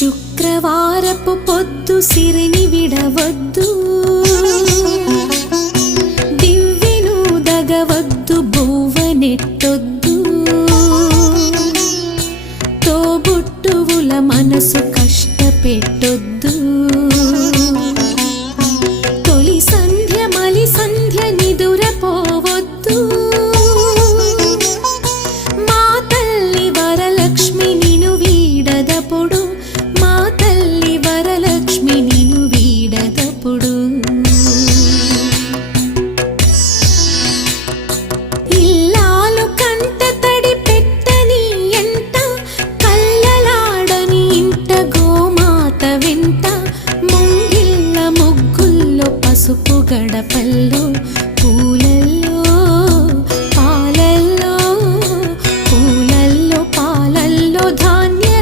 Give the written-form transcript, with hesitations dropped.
శుక్రవారపు పొద్దు సిరిని విడవద్దు, దివ్వెను దగవద్దు, బువ్వనెత్తొద్దు, తోబుట్టువుల మనసు కష్టపెట్టొద్దు. తొలి సంధ్య మలి సంధ్య నిదురపోవద్దు, మా తల్లి వరలక్ష్మి నిను వీడదప్పుడు, మా తల్లి వరలక్ష్మి నిను వీడదప్పుడు. ఇల్లాలు కంట తడి పెట్టని ఎంట, కల్లలాడని ఇంట గోమాత వెంట, ముంగిళ్ళ ముగ్గుల్లో పసుపు గడపల్లో